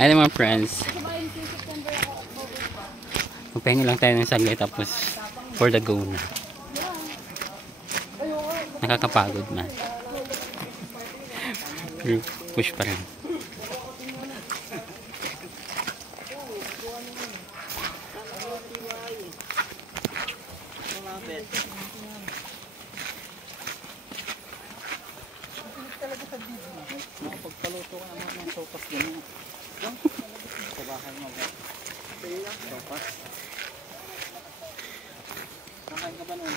Ayun mga friends. Magpahinga lang tayo ng saglit tapos for the go na. Nakakapagod man. Push pa rin. Pagpaluto ka naman ng sopas din sa bahay mo ba? Sopas? Nakain ka ba nun?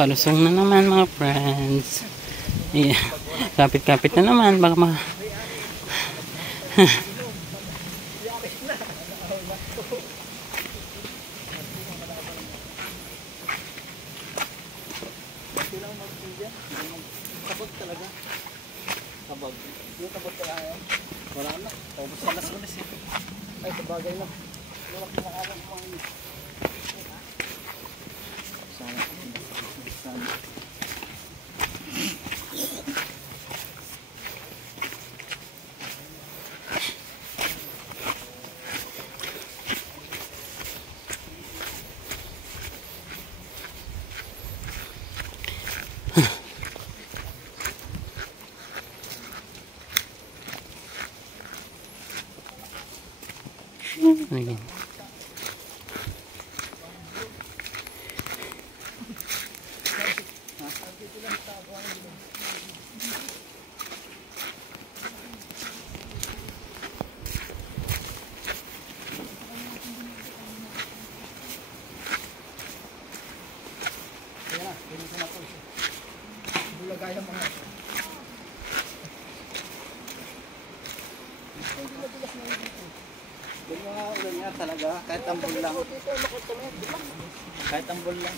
Palusong na naman mga friends. Yeah. Kapit-kapit na naman baka Kabag talaga. Kabag. Yung kabag talaga yan. Wala na. Paubos na las-ulis eh. Ay, kabagay na. Wala ko nakakang pang sana. Sana. again. Bulagaya mga yung mga ulan nga talaga, kahit ambol lang. Kahit ambol lang.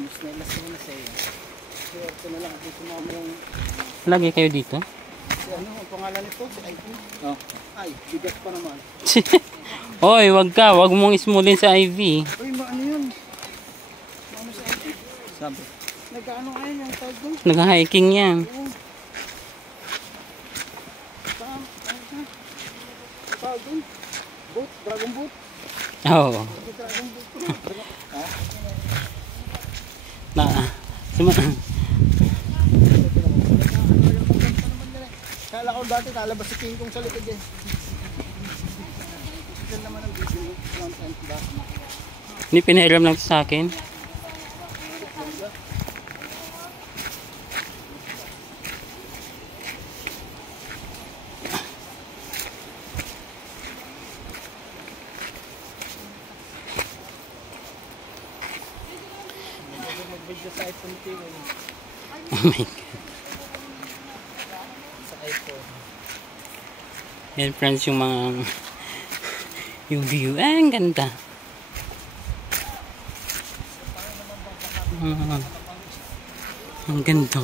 Mas nailas mo na sa iyo. Swerte na lang. Dito mo yung... Lagi kayo dito? Si ano, ang pangalan nito? Si Ivy. Oh. Ay, bigat pa naman. Hoy, wag mong ismulin sa Ivy. Uy, ano yun? Ano sa Ivy? Sabi. Nag-ano kayo yung tag doon? Nag-hiking yan. Boat, dragon boat. Oo. Dragon boat. Ha? Kala ko dati talabas si King Kong sa likod eh. Ito naman ang video. Hindi pinahiram lang sa akin. Mag-video sa iPhone TV. Oh my God. Sa iPhone. Yan friends yung mga yung view. Ang ganda. Ang ganda.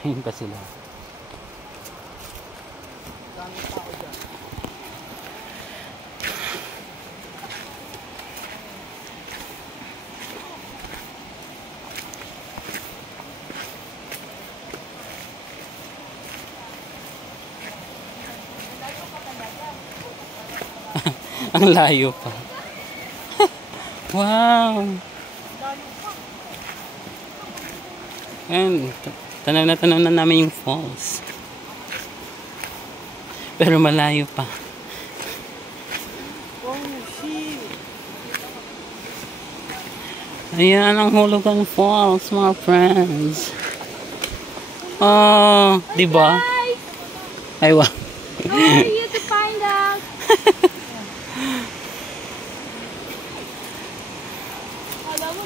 Ayun pa sila. Ang layo pa. Wow. Ayan, tanaw na namin yung falls. Pero malayo pa. Oh, shit. Ayan ang Hulugan Falls, mga friends. Oh, di ba? Ay, wow. How are you to find out? Alam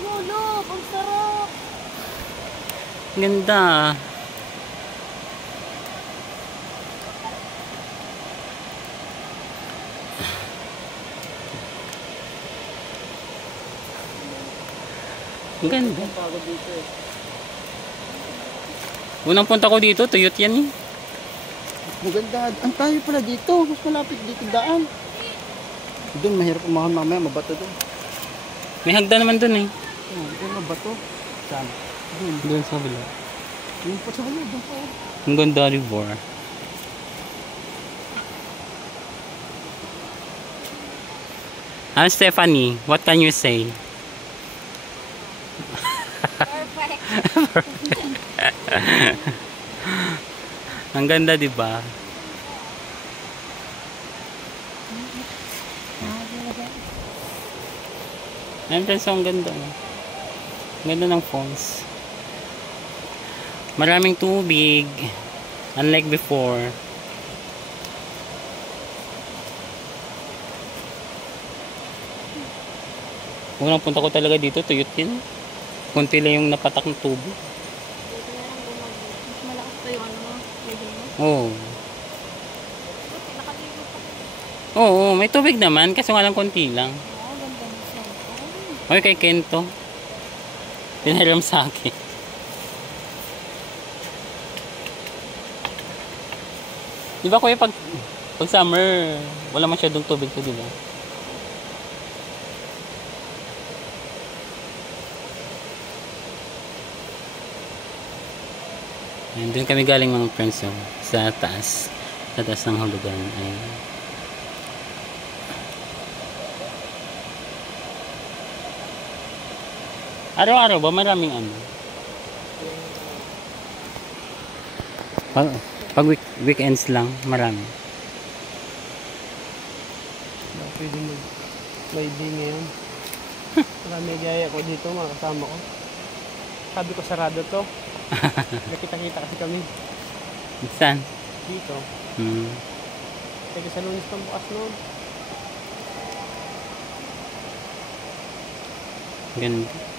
mo, look, ang sarap. Ganda. Ang ganda. Pagod dito eh. Unang punta ko dito, tuyot yan eh. Maganda. Ang tayo pala dito. Mas malapit dito daan. Doon, mahirap umahon mamaya. Mabato doon. May hagdan naman dun eh. Doon, mabato. Saan? Doon. Doon sa kabila. Doon pa sa kanya. Doon pa. Ang ganda river. Stephanie, what can you say? Perfect. Ang ganda, di ba? Ayun, friends, ang ganda. Ang ganda ng falls. Maraming tubig. Unlike before. Unang punta ko talaga dito, tuyot yun. Kunti lang yung napatak ng tubo. Buti na lang mas malakas pa yung ano mo. Level mo. Oo. Buti, nakaligo pa. Oo, may tubig naman. Kasi nga lang konti lang. Oo, ganda mo siya. Oy, kay Kento. Pinahiram sa akin. Di ba kuya, pag summer, wala masyadong tubig to, di ba? Ayan, doon kami galing mga friends, oh, sa taas. Sa taas ng Hulugan. Ayan. Araw-araw ba? Maraming ano? Pag weekends lang, marami. Pwede mag-riding ngayon. Marami gaya ko dito, mga kasama ko. Sabi ko sarado to. Nakita-kita kasi kami Saan? dito. Kaya sa Lunes pang bukas noon. Ganda.